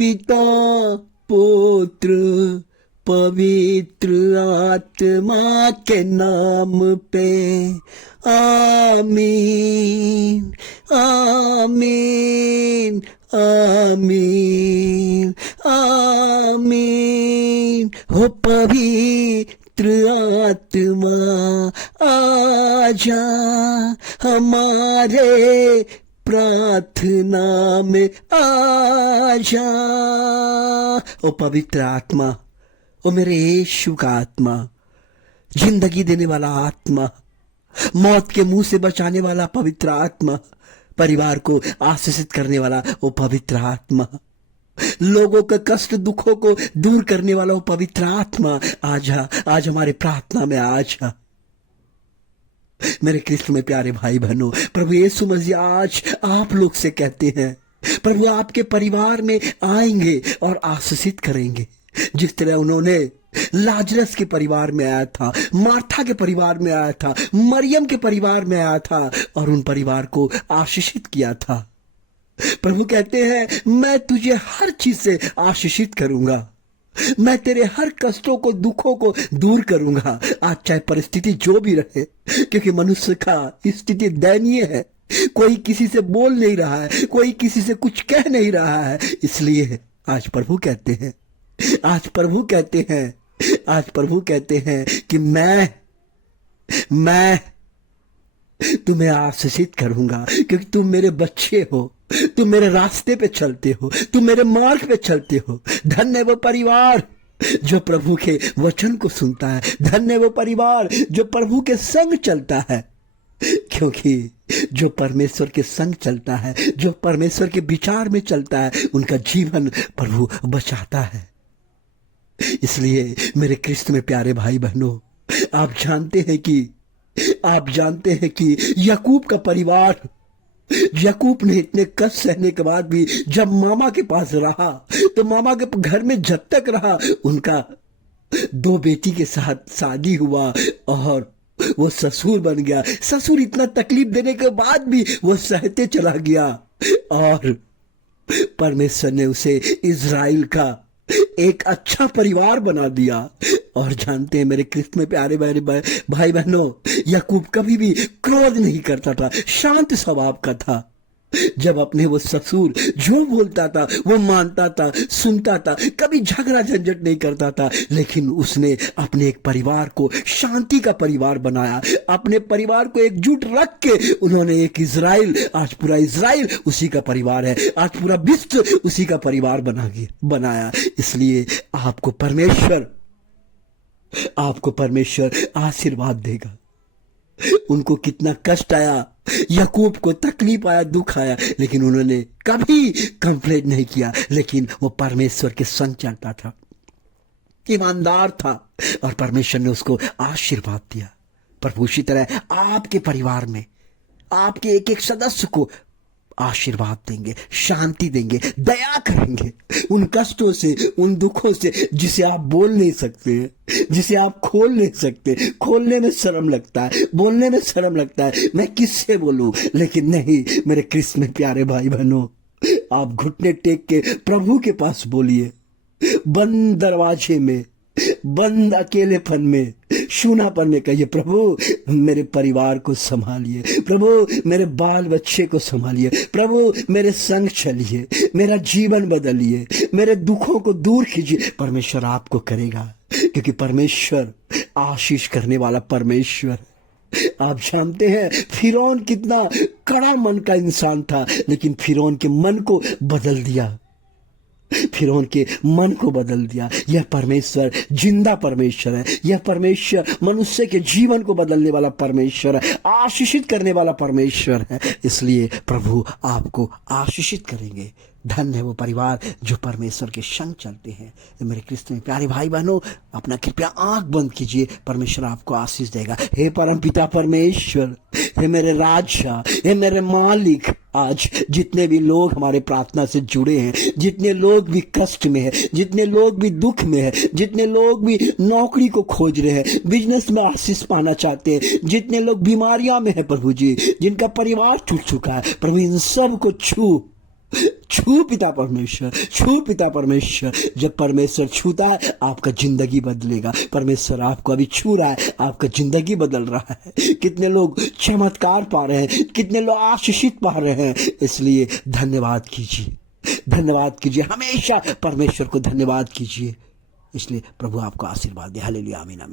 पिता पुत्र पवित्र आत्मा के नाम पे आमीन आमीन आमीन आमीन। हो पवित्र आत्मा आजा हमारे प्रार्थना में आजा। ओ पवित्र आत्मा, ओ मेरे यीशु का आत्मा, जिंदगी देने वाला आत्मा, मौत के मुंह से बचाने वाला पवित्र आत्मा, परिवार को आशीषित करने वाला वो पवित्र आत्मा, लोगों के कष्ट दुखों को दूर करने वाला वो पवित्र आत्मा, आजा आज हमारे प्रार्थना में आजा। मेरे कृष्ण में प्यारे भाई बहनों, प्रभु यीशु मसीह आज आप लोग से कहते हैं, प्रभु आपके परिवार में आएंगे और आशीषित करेंगे। जिस तरह उन्होंने लाजरस के परिवार में आया था, मार्था के परिवार में आया था, मरियम के परिवार में आया था और उन परिवार को आशीषित किया था। प्रभु कहते हैं, मैं तुझे हर चीज से आशीषित करूंगा, मैं तेरे हर कष्टों को दुखों को दूर करूंगा। आज चाहे परिस्थिति जो भी रहे, क्योंकि मनुष्य का स्थिति दयनीय है, कोई किसी से बोल नहीं रहा है, कोई किसी से कुछ कह नहीं रहा है। इसलिए आज प्रभु कहते हैं, आज प्रभु कहते हैं, आज प्रभु कहते हैं कि मैं तुम्हें आशीषित करूंगा, क्योंकि तुम मेरे बच्चे हो, तुम मेरे रास्ते पे चलते हो, तुम मेरे मार्ग पे चलते हो। धन्य वो परिवार जो प्रभु के वचन को सुनता है, धन्य वो परिवार जो प्रभु के संग चलता है, क्योंकि जो परमेश्वर के संग चलता है, जो परमेश्वर के विचार में चलता है, उनका जीवन प्रभु बचाता है। इसलिए मेरे कृष्ण में प्यारे भाई बहनों, आप जानते हैं कि याकूब का परिवार, याकूब ने इतने कष्ट सहने के बाद भी जब मामा के पास रहा, तो मामा के घर में जब तक रहा, उनका 2 बेटी के साथ शादी हुआ और वो ससुर बन गया। ससुर इतना तकलीफ देने के बाद भी वो सहते चला गया और परमेश्वर ने उसे इज़राइल का एक अच्छा परिवार बना दिया। और जानते हैं मेरे कृष्ण में प्यारे भाई बहनों, याकूब कभी भी क्रोध नहीं करता था, शांत स्वभाव का था। जब अपने वो ससुर जो बोलता था वो मानता था, सुनता था, कभी झगड़ा झंझट नहीं करता था। लेकिन उसने अपने एक परिवार को शांति का परिवार बनाया, अपने परिवार को एकजुट रख के उन्होंने एक इज़राइल, आज पूरा इज़राइल उसी का परिवार है, आज पूरा विश्व उसी का परिवार बनाया। इसलिए आपको परमेश्वर आशीर्वाद देगा। उनको कितना कष्ट आया, याकूब को तकलीफ आया, दुख आया, लेकिन उन्होंने कभी कंप्लेंट नहीं किया। लेकिन वो परमेश्वर के संग चलता था, ईमानदार था और परमेश्वर ने उसको आशीर्वाद दिया। प्रभु उसी तरह आपके परिवार में आपके एक एक सदस्य को आशीर्वाद देंगे, शांति देंगे, दया करेंगे। उन कष्टों से, उन दुखों से जिसे आप बोल नहीं सकते, जिसे आप खोल नहीं सकते, खोलने में शर्म लगता है, बोलने में शर्म लगता है, मैं किससे बोलूं। लेकिन नहीं मेरे कृष्ण में प्यारे भाई बहनों, आप घुटने टेक के प्रभु के पास बोलिए, बंद दरवाजे में, बंद अकेलेपन में, शूनापन में कहिए, प्रभु मेरे परिवार को संभालिए, प्रभु मेरे बाल बच्चे को संभालिए, प्रभु मेरे संग चलिए, मेरा जीवन बदलिए, मेरे दुखों को दूर कीजिए। परमेश्वर आपको करेगा, क्योंकि परमेश्वर आशीष करने वाला परमेश्वर। आप जानते हैं फिरौन कितना कड़ा मन का इंसान था, लेकिन फिरौन के मन को बदल दिया, फिरौन के मन को बदल दिया। यह परमेश्वर जिंदा परमेश्वर है, यह परमेश्वर मनुष्य के जीवन को बदलने वाला परमेश्वर है, आशीषित करने वाला परमेश्वर है। इसलिए प्रभु आपको आशीषित करेंगे। धन्य है वो परिवार जो परमेश्वर के संग चलते हैं। मेरे कृष्ण में प्यारे भाई बहनों, अपना कृपया आंख बंद कीजिए, परमेश्वर आपको आशीष देगा। हे परम पिता परमेश्वर, हे मेरे राजा, हे मेरे मालिक, आज जितने भी लोग हमारे प्रार्थना से जुड़े हैं, जितने लोग भी कष्ट में है, जितने लोग भी दुख में है, जितने लोग भी नौकरी को खोज रहे हैं, बिजनेस में आशीष पाना चाहते हैं, जितने लोग बीमारियां में है प्रभु जी, जिनका परिवार टूट चुका है, प्रभु इन सब को छू छू पिता परमेश्वर, छू पिता परमेश्वर। जब परमेश्वर छूता है आपका जिंदगी बदलेगा। परमेश्वर आपको अभी छू रहा है, आपका जिंदगी बदल रहा है। कितने लोग चमत्कार पा रहे हैं, कितने लोग आशीषित पा रहे हैं। इसलिए धन्यवाद कीजिए, धन्यवाद कीजिए, हमेशा परमेश्वर को धन्यवाद कीजिए। इसलिए प्रभु आपको आशीर्वाद दे। हालेलुया, आमीन आमीन।